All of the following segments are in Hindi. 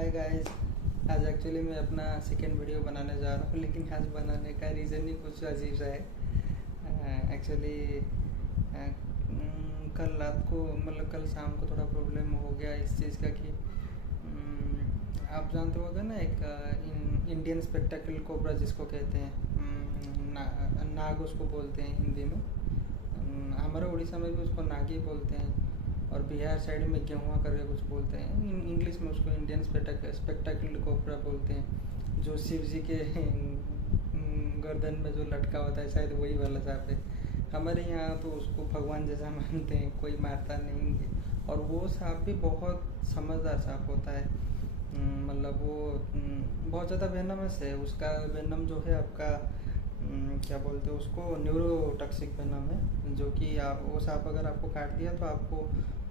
Hi guys. आज एक्चुअली मैं अपना सेकेंड वीडियो बनाने जा रहा हूँ, लेकिन आज बनाने का रीज़न ही कुछ अजीब सा है। एक्चुअली कल रात को कल शाम को थोड़ा प्रॉब्लम हो गया इस चीज़ का कि आप जानते होगे ना, एक इंडियन स्पेक्टेकल कोबरा जिसको कहते हैं, नाग उसको बोलते हैं हिंदी में। हमारे उड़ीसा में भी उसको नागी बोलते हैं, और बिहार साइड में गेहुआ करके कुछ बोलते हैं। इंग्लिश में उसको इंडियन स्पेक्टेकल कोबरा बोलते हैं। जो शिव जी के गर्दन में जो लटका होता है, शायद वही वाला सांप है। हमारे यहाँ तो उसको भगवान जैसा मानते हैं, कोई मारता नहीं है। और वो सांप भी बहुत समझदार सांप होता है। वो बहुत ज़्यादा वेनमस है। उसका वेनम जो है आपका क्या बोलते हैं उसको, न्यूरोटॉक्सिक वेनम है, जो कि आप वो सांप अगर आपको काट दिया तो आपको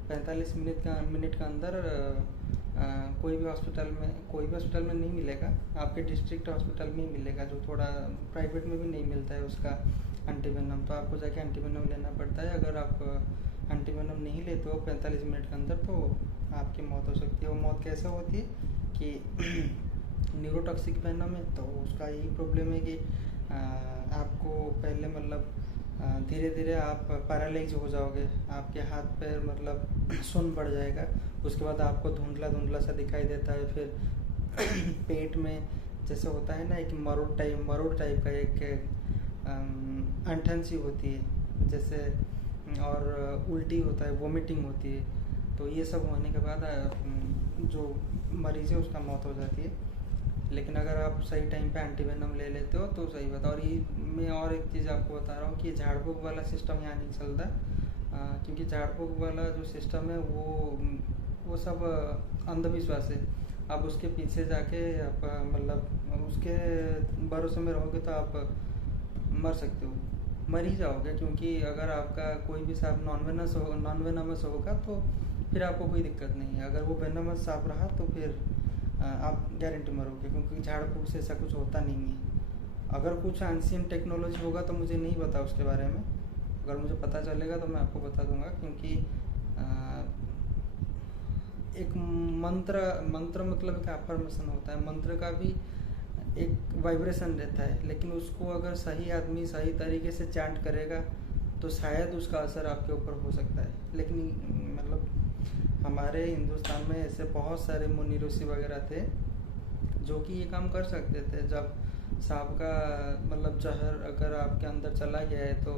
45 मिनट का अंदर कोई भी हॉस्पिटल में नहीं मिलेगा। आपके डिस्ट्रिक्ट हॉस्पिटल में ही मिलेगा, जो थोड़ा प्राइवेट में भी नहीं मिलता है उसका एंटीवेनम। तो आपको जाके एंटीवेनम लेना पड़ता है। अगर आप एंटीवेनम नहीं लेते हो 45 मिनट के अंदर, तो आपकी मौत हो सकती है। वो मौत कैसे होती है कि न्यूरोटॉक्सिक वेनम है, तो उसका यही प्रॉब्लम है कि आपको पहले धीरे धीरे आप पैरालाइज हो जाओगे। आपके हाथ पैर सुन्न पड़ जाएगा। उसके बाद आपको धुंधला धुंधला सा दिखाई देता है। फिर पेट में जैसे होता है ना, एक मरोड़ टाइप का एक अंठन सी होती है जैसे, और उल्टी होता है, वोमिटिंग होती है। तो ये सब होने के बाद जो मरीज़ है उसका मौत हो जाती है। लेकिन अगर आप सही टाइम पे एंटीवेनम ले लेते हो तो सही बात। और ये मैं और एक चीज़ आपको बता रहा हूँ कि झाड़ फूँक वाला सिस्टम यहाँ नहीं चलता, क्योंकि झाड़ फूँक वाला जो सिस्टम है वो सब अंधविश्वास है। आप उसके पीछे जाके आप उसके भरोसे में रहोगे तो आप मर सकते हो, मर ही जाओगे। क्योंकि अगर आपका कोई भी सांप नॉन वेनमस होगा तो फिर आपको कोई दिक्कत नहीं है। अगर वो वेनमस सांप रहा तो फिर आप गारंटी मरोगे, क्योंकि झाड़ फूँक से ऐसा कुछ होता नहीं है। अगर कुछ एंशिएंट टेक्नोलॉजी होगा तो मुझे नहीं पता उसके बारे में। अगर मुझे पता चलेगा तो मैं आपको बता दूंगा। क्योंकि एक मंत्र मतलब एक अफर्मेशन होता है। मंत्र का भी एक वाइब्रेशन रहता है, लेकिन उसको अगर सही आदमी सही तरीके से चैंट करेगा तो शायद उसका असर आपके ऊपर हो सकता है। लेकिन हमारे हिंदुस्तान में ऐसे बहुत सारे मुनि ऋषि वगैरह थे जो कि ये काम कर सकते थे। जब सांप का जहर अगर आपके अंदर चला गया है तो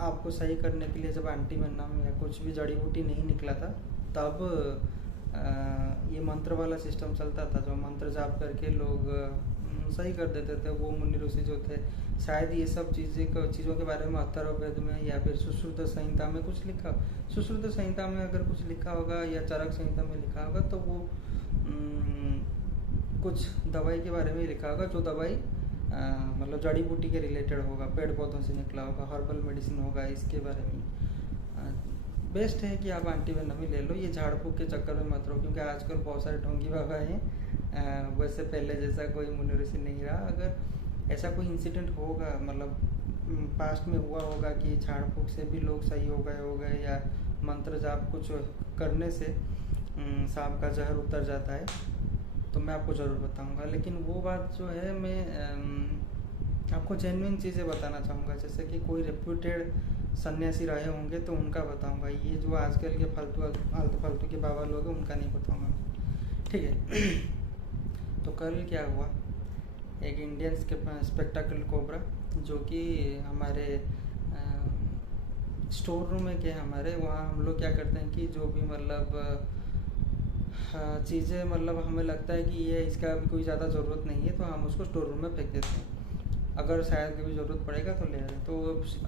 आपको सही करने के लिए जब एंटीवेनम या कुछ भी जड़ी बूटी नहीं निकला था, तब ये मंत्र वाला सिस्टम चलता था, जो मंत्र जाप करके लोग सही कर देते थे। वो मुनि ऋषि जो थे, शायद ये सब चीज़ों के बारे में अथर्ववेद में या फिर सुश्रुत संहिता में कुछ लिखा। सुश्रुत संहिता में अगर कुछ लिखा होगा या चरक संहिता में लिखा होगा तो वो कुछ दवाई के बारे में लिखा होगा, जो दवाई जड़ी बूटी के रिलेटेड होगा, पेड़ पौधों से निकला होगा, हर्बल मेडिसिन होगा, इसके बारे में। बेस्ट है कि आप एंटीवेनम ही ले लो। ये झाड़ फूँक के चक्कर में मत रहो, क्योंकि आजकल बहुत सारे ढोंगी बाबा हैं। वैसे पहले जैसा कोई मुनि ऋषि नहीं रहा। अगर ऐसा कोई इंसिडेंट होगा, पास्ट में हुआ होगा कि झाड़ फूँक से भी लोग सही हो गए या मंत्र जाप कुछ करने से सांप का जहर उतर जाता है, तो मैं आपको ज़रूर बताऊंगा। लेकिन वो बात जो है, मैं आपको जेन्युइन चीज़ें बताना चाहूँगा। जैसे कि कोई रेप्यूटेड सन्यासी रहे होंगे तो उनका बताऊंगा। ये जो आजकल के आलतू फालतू के बाबा लोग हैं उनका नहीं बताऊंगा, ठीक है। तो कल क्या हुआ, एक इंडियन स्पेक्टेकल कोबरा जो कि हमारे स्टोर रूम में क्या हमारे वहाँ हम लोग क्या करते हैं कि जो भी चीज़ें हमें लगता है कि ये इसका भी कोई ज़्यादा ज़रूरत नहीं है, तो हम उसको स्टोर रूम में फेंक देते हैं। अगर शायद कभी ज़रूरत पड़ेगा तो ले आए। तो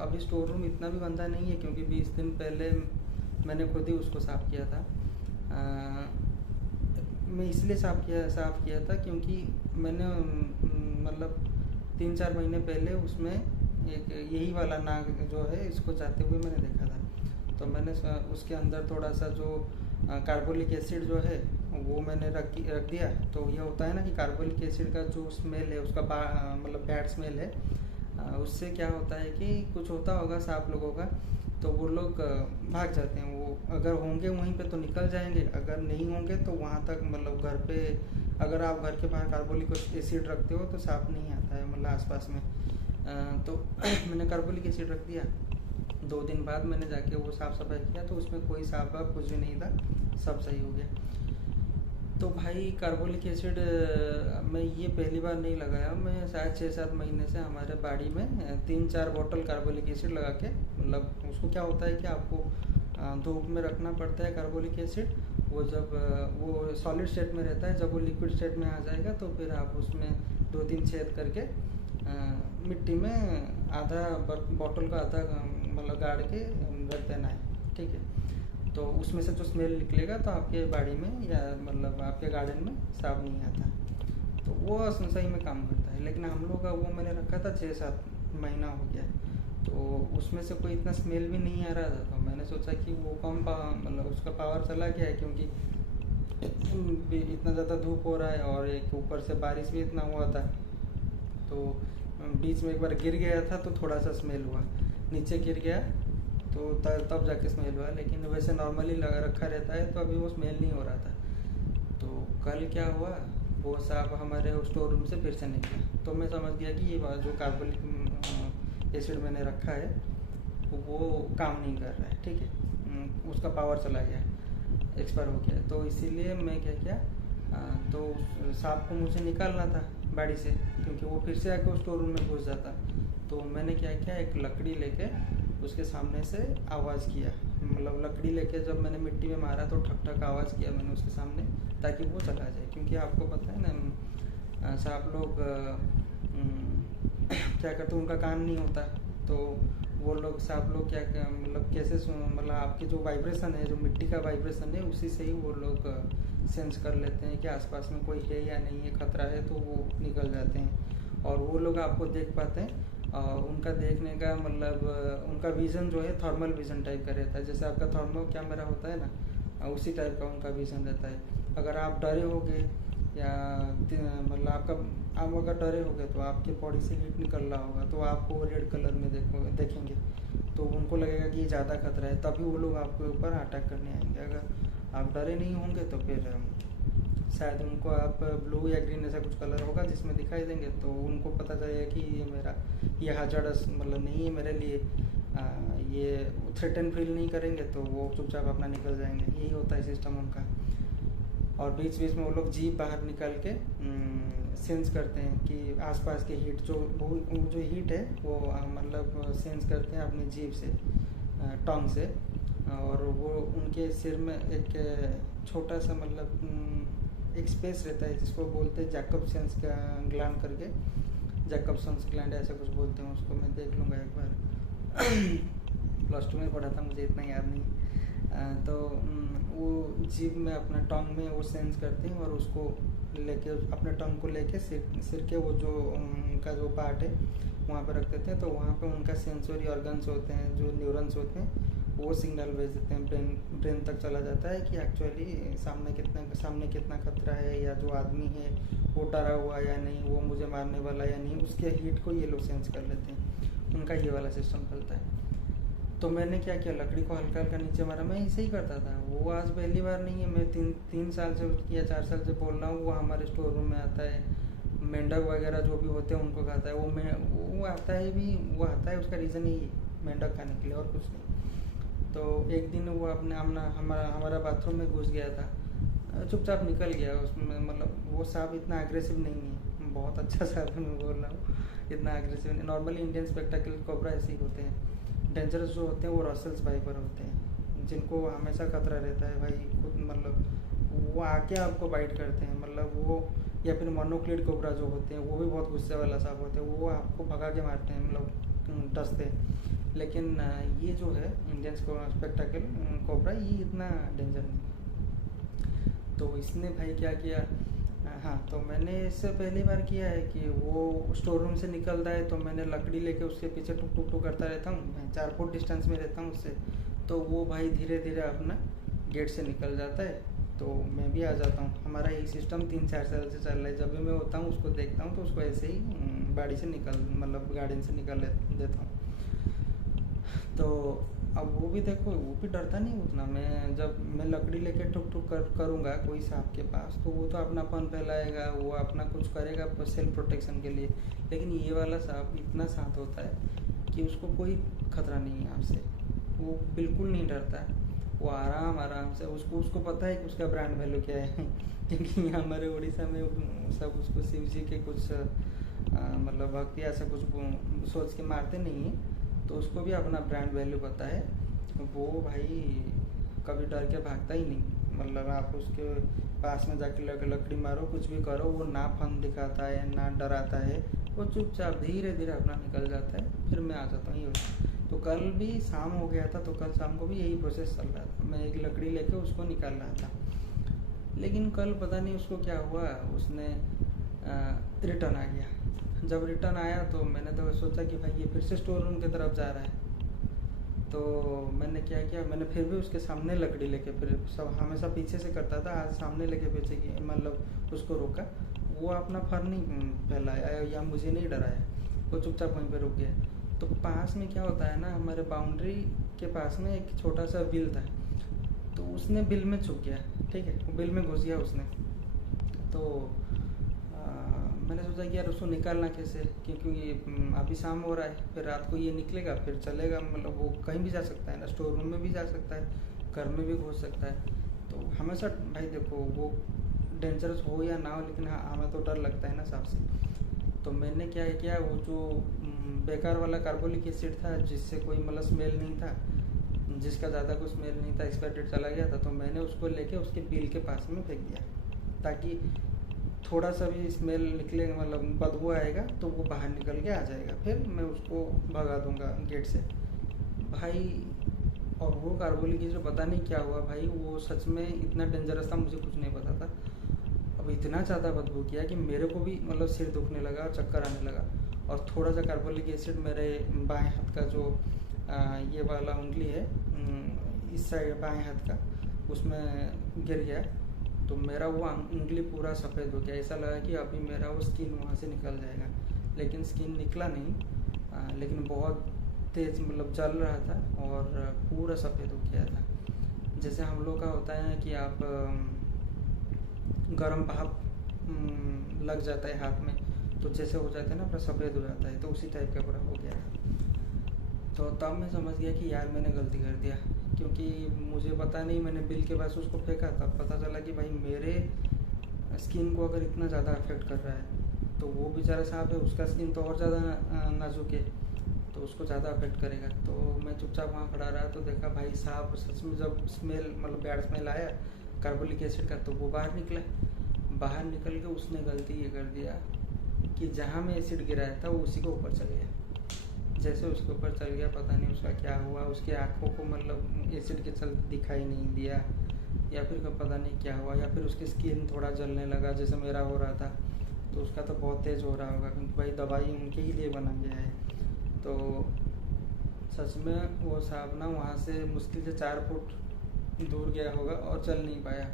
अभी स्टोर रूम इतना भी गंदा नहीं है, क्योंकि 20 दिन पहले मैंने खुद ही उसको साफ़ किया था। मैं इसलिए साफ़ किया था क्योंकि मैंने 3-4 महीने पहले उसमें एक यही वाला नाग जो है, इसको जाते हुए मैंने देखा था। तो मैंने उसके अंदर थोड़ा सा जो कार्बोलिक एसिड जो है वो मैंने रख दिया। तो ये होता है ना कि कार्बोलिक एसिड का जो स्मेल है उसका बैड स्मेल है। उससे क्या होता है कि कुछ होता होगा सांप लोगों का तो वो लोग भाग जाते हैं। वो अगर होंगे वहीं पे तो निकल जाएंगे, अगर नहीं होंगे तो वहाँ तक मतलब घर पे, अगर आप घर के बाहर कार्बोलिक एसिड रखते हो तो सांप नहीं आता है मतलब आसपास में। तो मैंने कार्बोलिक एसिड रख दिया। 2 दिन बाद मैंने जाके वो साफ़ सफाई किया तो उसमें कोई सांप वाप कुछ भी नहीं था, सब सही हो गया। तो भाई कार्बोलिक एसिड मैं ये पहली बार नहीं लगाया, मैं शायद 6-7 महीने से हमारे बाड़ी में 3-4 बोतल कार्बोलिक एसिड लगा के, मतलब उसको क्या होता है कि आपको धूप में रखना पड़ता है कार्बोलिक एसिड। वो जब वो सॉलिड स्टेट में रहता है, जब वो लिक्विड स्टेट में आ जाएगा तो फिर आप उसमें 2-3 छेद करके मिट्टी में आधा बॉटल का आधा मतलब गाड़ के रख देना है, ठीक है। तो उसमें से जो स्मेल निकलेगा तो आपके बाड़ी में या मतलब आपके गार्डन में सांप नहीं आता। तो वो सही में काम करता है। लेकिन हम लोग का वो मैंने रखा था 6-7 महीना हो गया, तो उसमें से कोई इतना स्मेल भी नहीं आ रहा था। तो मैंने सोचा कि वो मतलब उसका पावर चला गया है, क्योंकि इतना ज़्यादा धूप हो रहा है और एक ऊपर से बारिश भी इतना हुआ था। तो बीच में एक बार गिर गया था तो थोड़ा सा स्मेल हुआ, नीचे गिर गया तो तब जाके स्मेल हुआ। लेकिन वैसे नॉर्मली लगा रखा रहता है तो अभी वो स्मेल नहीं हो रहा था। तो कल क्या हुआ, वो सांप हमारे स्टोर रूम से फिर से निकला। तो मैं समझ गया कि ये जो कार्बोलिक एसिड मैंने रखा है वो काम नहीं कर रहा है, ठीक है। उसका पावर चला गया, एक्सपायर हो गया। तो इसीलिए मैं क्या किया, तो सांप को मुझे निकालना था बाड़ी से, क्योंकि वो फिर से आके स्टोर रूम में घुस जाता। तो मैंने क्या किया, एक लकड़ी लेके उसके सामने से आवाज़ किया, मतलब लकड़ी लेके जब मैंने मिट्टी में मारा तो ठक ठक आवाज़ किया मैंने उसके सामने, ताकि वो चला जाए। क्योंकि आपको पता है ना सांप लोग क्या करते हैं, उनका काम नहीं होता। तो वो लोग सांप लोग क्या मतलब कैसे मतलब आपके जो वाइब्रेशन है, जो मिट्टी का वाइब्रेशन है, उसी से ही वो लोग सेंस कर लेते हैं कि आसपास में कोई है या नहीं है, खतरा है, तो वो निकल जाते हैं और वो लोग आपको देख पाते हैं। उनका देखने का मतलब उनका विज़न जो है थर्मल विज़न टाइप का रहता है, जैसे आपका थर्मो कैमरा होता है ना, उसी टाइप का उनका विज़न रहता है। अगर आप डरे होगे या मतलब आप अगर डरे होगे तो आपके बॉडी से हीट निकल रहा होगा तो आपको रेड कलर में देखेंगे, तो उनको लगेगा कि ज़्यादा खतरा है, तभी वो लोग आपके ऊपर अटैक करने आएंगे। अगर आप डरे नहीं होंगे तो फिर शायद उनको आप ब्लू या ग्रीन ऐसा कुछ कलर होगा जिसमें दिखाई देंगे, तो उनको पता चलेगा कि ये हाजार्डस मतलब नहीं है मेरे लिए, ये थ्रेटन फील नहीं करेंगे, तो वो चुपचाप अपना निकल जाएंगे। यही होता है सिस्टम उनका। और बीच बीच में वो लोग जीभ बाहर निकाल के सेंस करते हैं कि आसपास के हीट वो जो हीट है वो मतलब सेंस करते हैं अपनी जीभ से, टंग से। और वो उनके सिर में एक छोटा सा मतलब एक स्पेस रहता है जिसको बोलते हैं जैकबसन्स का ग्लैंड करके, जैकबसन्स ग्लैंड ऐसा कुछ बोलते हैं उसको। मैं देख लूँगा एक बार +2 में पढ़ा था, मुझे इतना याद नहीं। तो वो जीभ में अपना टंग में वो सेंस करते हैं और उसको लेके अपने टंग को लेके सिर के वो जो उनका जो पार्ट है वहाँ पर रख देते हैं। तो वहाँ पे उनका सेंसरी ऑर्गन्स होते हैं, जो न्यूरॉन्स होते हैं, वो सिग्नल भेज देते हैं ब्रेन तक चला जाता है कि एक्चुअली सामने कितना खतरा है, या जो आदमी है वो डरा हुआ या नहीं, वो मुझे मारने वाला या नहीं, उसके हीट को ये लोग सेंस कर लेते हैं। उनका ये वाला सिस्टम चलता है। तो मैंने क्या किया, लकड़ी को हल्का हल्का नीचे मारा। मैं ऐसे ही करता था, वो आज पहली बार नहीं है, मैं 3 साल से या 4 साल से बोल रहा हूँ। वो हमारे स्टोर रूम में आता है, मेंढक वगैरह जो भी होते हैं उनको खाता है। वो आता है भी, वो आता है उसका रीज़न ही मेंढक खाने के लिए और कुछ नहीं। तो एक दिन वो अपने हमारा बाथरूम में घुस गया था, चुपचाप निकल गया। उसमें मतलब वो सांप इतना एग्रेसिव नहीं है, बहुत अच्छा सांप मैं बोल रहा हूँ, इतना एग्रेसिव नहीं। नॉर्मली इंडियन स्पेक्टाकल कोबरा ऐसे ही होते हैं। डेंजरस जो होते हैं वो रसल्स वाइपर होते हैं, जिनको हमेशा खतरा रहता है भाई खुद, मतलब वो आके आपको बाइट करते हैं, मतलब वो, या फिर मोनोक्लिड कोबरा जो होते हैं वो भी बहुत गुस्से वाला सांप होते हैं, वो आपको भगा के मारते हैं, मतलब डसते हैं। लेकिन ये जो है इंडियन स्पेक्टाकल कोबरा, ये इतना डेंजर नहीं। तो इसने भाई क्या किया, हाँ, तो मैंने इससे पहली बार किया है कि वो स्टोर रूम से निकलता है तो मैंने लकड़ी लेके उसके पीछे टुक टुक टुक करता रहता हूँ। मैं 4 फुट डिस्टेंस में रहता हूँ उससे, तो वो भाई धीरे धीरे अपना गेट से निकल जाता है, तो मैं भी आ जाता हूँ। हमारा यही सिस्टम 3-4 साल से चल रहा है। जब भी मैं होता हूँ उसको देखता हूँ तो उसको ऐसे ही बाड़ी से मतलब गार्डन से निकल देता हूँ। तो अब वो भी देखो, वो भी डरता नहीं उतना। मैं जब मैं लकड़ी लेके ठुक ठुक करूँगा कोई सांप के पास, तो वो तो अपना पन फैलाएगा, वो अपना कुछ करेगा सेल्फ प्रोटेक्शन के लिए। लेकिन ये वाला सांप इतना शांत होता है कि उसको कोई खतरा नहीं है आपसे, वो बिल्कुल नहीं डरता है। वो आराम आराम से, उसको उसको पता है कि उसका ब्रांड वैल्यू क्या है क्योंकि हमारे उड़ीसा में सब उसको शिव जी के कुछ मतलब भक्ति ऐसा कुछ सोच के मारते नहीं हैं, तो उसको भी अपना ब्रांड वैल्यू पता है। वो भाई कभी डर के भागता ही नहीं। मतलब आप उसके पास में जाके लकड़ी मारो, कुछ भी करो, वो ना फन दिखाता है ना डराता है। वो चुपचाप धीरे धीरे अपना निकल जाता है, फिर मैं आ जाता हूँ ये। तो कल भी शाम हो गया था, तो कल शाम को भी यही प्रोसेस चल रहा था। मैं एक लकड़ी लेके उसको निकाल रहा था, लेकिन कल पता नहीं उसको क्या हुआ, उसने रिटर्न आ गया। जब रिटर्न आया तो मैंने तो सोचा कि भाई ये फिर से स्टोर रूम की तरफ जा रहा है। तो मैंने क्या किया, मैंने फिर भी उसके सामने लकड़ी लेके, फिर सब हमेशा पीछे से करता था, आज सामने लेके पीछे की मतलब उसको रोका। वो अपना फर नहीं फैलाया या मुझे नहीं डराया, वो चुपचाप वहीं पे रुक गया। तो पास में क्या होता है ना, हमारे बाउंड्री के पास में एक छोटा सा बिल था, तो उसने बिल में छुप गया। ठीक है, वो बिल में घुस गया उसने। तो मैंने सोचा कि यार उसको निकालना कैसे, क्योंकि अभी शाम हो रहा है, फिर रात को ये निकलेगा फिर चलेगा, मतलब वो कहीं भी जा सकता है ना, स्टोर रूम में भी जा सकता है, घर में भी घुस सकता है। तो हमेशा भाई देखो, वो डेंजरस हो या ना हो, लेकिन हाँ हमें तो डर लगता है ना सांप से। तो मैंने क्या किया, वो जो बेकार वाला कार्बोलिक एसिड था, जिससे कोई मतलब स्मेल नहीं था, जिसका ज़्यादा कुछ स्मेल नहीं था, एक्सपायर डेट चला गया था, तो मैंने उसको लेके उसके बिल के पास में फेंक दिया, ताकि थोड़ा सा भी स्मेल निकलेगा, मतलब बदबू आएगा तो वो बाहर निकल के आ जाएगा, फिर मैं उसको भगा दूंगा गेट से भाई। और वो कार्बोलिक एसिड पता नहीं क्या हुआ भाई, वो सच में इतना डेंजरस था, मुझे कुछ नहीं पता था। अब इतना ज़्यादा बदबू किया कि मेरे को भी मतलब सिर दुखने लगा, चक्कर आने लगा। और थोड़ा सा कार्बोलिक एसिड मेरे बाएं हाथ का जो ये वाला उंगली है, इस साइड बाएं हाथ का, उसमें गिर गया। तो मेरा वो उंगली पूरा सफ़ेद हो गया, ऐसा लगा कि अभी मेरा वो स्किन वहाँ से निकल जाएगा, लेकिन स्किन निकला नहीं। लेकिन बहुत तेज़ मतलब जल रहा था और पूरा सफ़ेद हो गया था। जैसे हम लोग का होता है कि आप गर्म भाप लग जाता है हाथ में, तो जैसे हो जाता है ना, पूरा सफ़ेद हो जाता है, तो उसी टाइप का पूरा हो गया। तो तब मैं समझ गया कि यार मैंने गलती कर दिया, क्योंकि मुझे पता नहीं, मैंने बिल के पास उसको फेंका, तब पता चला कि भाई मेरे स्किन को अगर इतना ज़्यादा अफेक्ट कर रहा है, तो वो बेचारा सांप है, उसका स्किन तो और ज़्यादा नाजुक है, तो उसको ज़्यादा अफेक्ट करेगा। तो मैं चुपचाप वहाँ खड़ा रहा, तो देखा भाई सांप सच में, जब स्मेल मतलब बैड स्मेल आया कार्बोलिक एसिड का, तो वो बाहर निकला। बाहर निकल के उसने गलती ये कर दिया कि जहाँ मैं एसिड गिराया था वो उसी के ऊपर चल गया। जैसे उसके ऊपर चल गया, पता नहीं उसका क्या हुआ, उसकी आँखों को मतलब एसिड के चलते दिखाई नहीं दिया, या फिर पता नहीं क्या हुआ, या फिर उसकी स्किन थोड़ा जलने लगा जैसे मेरा हो रहा था। तो उसका तो बहुत तेज़ हो रहा होगा, क्योंकि भाई दवाई उनके ही लिए बना गया है। तो सच में वो सांप ना वहाँ से मुश्किल से 4 फुट दूर गया होगा और चल नहीं पाया।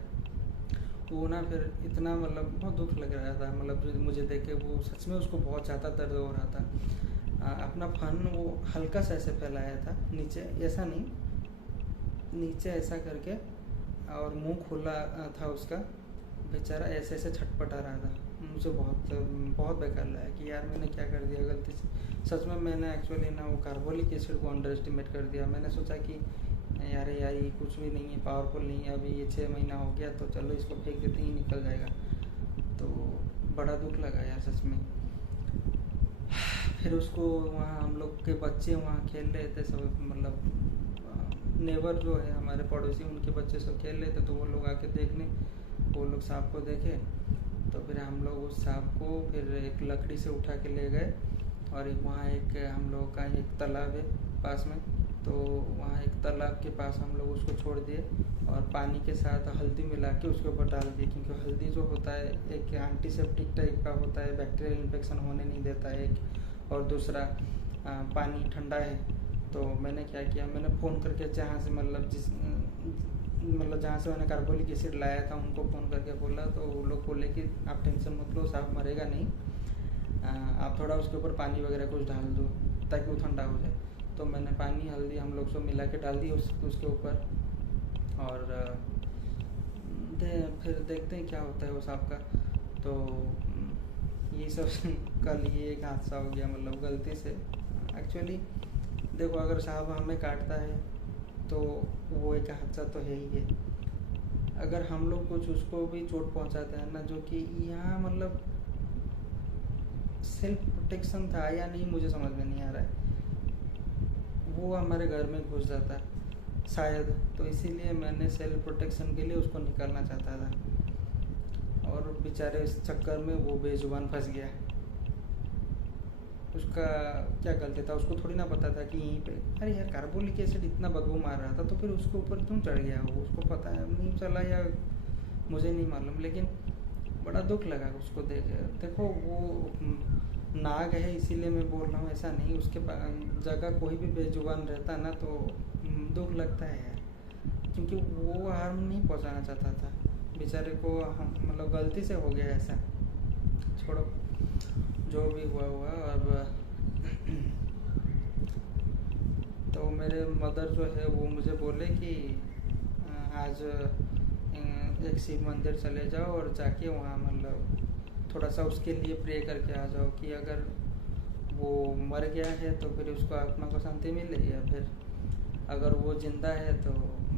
वो ना फिर इतना मतलब बहुत दुख लग रहा था, मतलब मुझे देख के, वो सच में उसको बहुत ज़्यादा दर्द हो रहा था। अपना फन वो हल्का सा ऐसे फैलाया था नीचे, ऐसा नहीं, नीचे ऐसा करके, और मुंह खुला था उसका, बेचारा ऐसे ऐसे छटपटा रहा था। मुझे बहुत बहुत बेकार लगा कि यार मैंने क्या कर दिया गलती से। सच में मैंने एक्चुअली ना वो कार्बोलिक एसिड को अंडर एस्टिमेट कर दिया। मैंने सोचा कि यार ये कुछ भी नहीं है, पावरफुल नहीं है, अभी ये 6 महीना हो गया, तो चलो इसको फेंक देते ही निकल जाएगा। तो बड़ा दुख लगा यार सच में। फिर उसको वहाँ हम लोग के बच्चे वहाँ खेल रहे थे सब, मतलब नेबर जो है हमारे पड़ोसी, उनके बच्चे सब खेल रहे थे, तो वो लोग आके देखने, वो लोग सांप को देखे। तो फिर हम लोग उस सांप को फिर एक लकड़ी से उठा के ले गए, और वहाँ एक हम लोग का एक तालाब है पास में, तो वहाँ एक तालाब के पास हम लोग उसको छोड़ दिए, और पानी के साथ हल्दी मिला के उसके ऊपर डाल दिए, क्योंकि हल्दी जो होता है एक एंटीसेप्टिक टाइप का होता है, बैक्टीरियल इन्फेक्शन होने नहीं देता है एक, और दूसरा पानी ठंडा है। तो मैंने क्या किया, मैंने फ़ोन करके जहाँ से मतलब जहाँ से मैंने कार्बोलिक एसिड लाया था उनको फ़ोन करके बोला, तो वो लोग बोले कि आप टेंशन मत लो, सांप मरेगा नहीं, आप थोड़ा उसके ऊपर पानी वगैरह कुछ डाल दो ताकि वो ठंडा हो जाए। तो मैंने पानी हल्दी हम लोग सब मिला के डाल दी उसके ऊपर, और फिर देखते हैं क्या होता है वो सांप का। तो ये सब कल ये एक हादसा हो गया, मतलब गलती से। एक्चुअली देखो, अगर सांप हमें काटता है तो वो एक हादसा तो है ही है। अगर हम लोग कुछ उसको भी चोट पहुंचाते हैं ना, जो कि यहाँ मतलब सेल्फ प्रोटेक्शन था या नहीं मुझे समझ में नहीं आ रहा है, वो हमारे घर में घुस जाता है शायद। तो इसीलिए मैंने सेल्फ प्रोटेक्शन के लिए उसको निकालना चाहता था, और बेचारे इस चक्कर में वो बेजुबान फंस गया। उसका क्या गलती था, उसको थोड़ी ना पता था कि यहीं पे, अरे यार कार्बोलिक एसिड इतना बदबू मार रहा था, तो फिर उसके ऊपर क्यों चढ़ गया वो, उसको पता है नहीं चला या मुझे नहीं मालूम, लेकिन बड़ा दुख लगा उसको देख। देखो वो नाग है इसीलिए मैं बोल रहा हूँ, ऐसा नहीं, उसके जगह कोई भी बेजुबान रहता ना तो दुख लगता है यार, क्योंकि वो हार्म नहीं पहुँचाना चाहता था बेचारे को, मतलब गलती से हो गया ऐसा। छोड़ो, जो भी हुआ हुआ। अब तो मेरे मदर जो है वो मुझे बोले कि आज एक शिव मंदिर चले जाओ और जाके वहाँ मतलब थोड़ा सा उसके लिए प्रे करके आ जाओ कि अगर वो मर गया है तो फिर उसको आत्मा को शांति मिले, या फिर अगर वो जिंदा है तो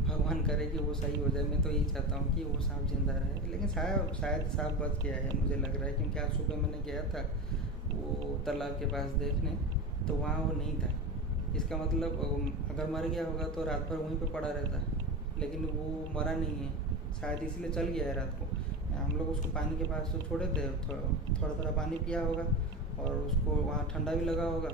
भगवान करे कि वो सही हो जाए। मैं तो यही चाहता हूँ कि वो सांप जिंदा रहे, लेकिन शायद सांप बच गया है मुझे लग रहा है, क्योंकि आज सुबह मैंने गया था वो तालाब के पास देखने, तो वहाँ वो नहीं था। इसका मतलब अगर मर गया होगा तो रात भर वहीं पे पड़ा रहता, लेकिन वो मरा नहीं है, शायद इसलिए चल गया है रात को। हम लोग उसको पानी के पास तो छोड़े थे, थोड़ा थोड़ा पानी पिया होगा और उसको वहाँ ठंडा भी लगा होगा,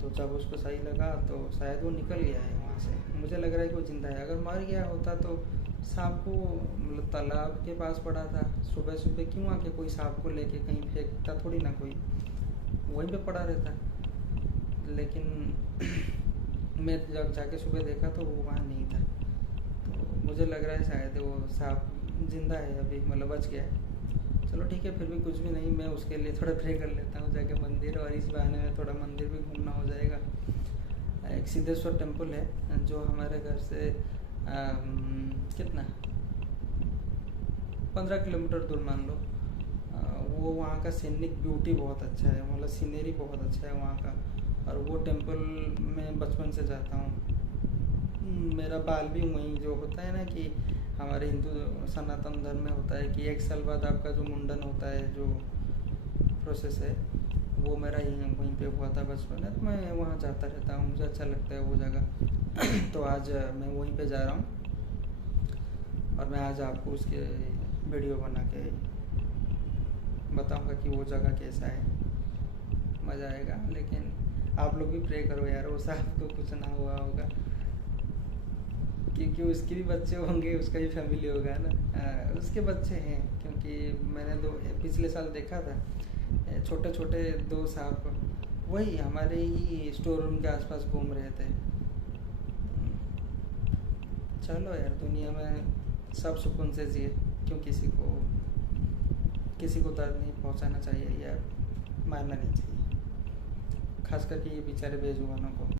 तो जब उसको सही लगा तो शायद वो निकल गया है वहाँ से। मुझे लग रहा है कि वो जिंदा है। अगर मर गया होता तो सांप को मतलब तालाब के पास पड़ा था, सुबह सुबह क्यों आके कोई सांप को लेके कहीं फेंकता थोड़ी ना, कोई वहीं पे पड़ा रहता। लेकिन मैं जब जाके सुबह देखा तो वो वहाँ नहीं था, तो मुझे लग रहा है शायद वो सांप जिंदा है अभी, मतलब बच गया है। चलो ठीक है, फिर भी कुछ भी नहीं, मैं उसके लिए थोड़ा प्रे कर लेता हूँ जाके मंदिर, और इस बहाने में थोड़ा मंदिर भी घूमना हो जाएगा। एक सिद्धेश्वर टेम्पल है जो हमारे घर से कितना 15 किलोमीटर दूर मान लो। वो वहाँ का सीनिक ब्यूटी बहुत अच्छा है, मतलब सीनरी बहुत अच्छा है वहाँ का, और वो टेम्पल में बचपन से जाता हूँ। मेरा बाल भी वहीं, जो होता है ना कि हमारे हिंदू सनातन धर्म में होता है कि 1 साल बाद आपका जो मुंडन होता है, जो प्रोसेस है, वो मेरा वहीं पे हुआ था बचपन में। तो मैं वहाँ जाता रहता हूँ, मुझे अच्छा लगता है वो जगह। तो आज मैं वहीं पे जा रहा हूँ, और मैं आज आपको उसके वीडियो बना के बताऊँगा कि वो जगह कैसा है, मज़ा आएगा। लेकिन आप लोग भी प्रे करो यार, वो साहब को कुछ ना हुआ होगा, क्योंकि उसके भी बच्चे होंगे, उसका भी फैमिली होगा ना। उसके बच्चे हैं, क्योंकि मैंने पिछले साल देखा था छोटे छोटे 2 सांप वही हमारे ही स्टोर रूम के आसपास घूम रहे थे। चलो यार, दुनिया में सब सुकून से जिए, क्यों किसी को दर्द नहीं पहुंचाना चाहिए या मारना नहीं चाहिए, खास करके ये बेचारे बेजुबानों को।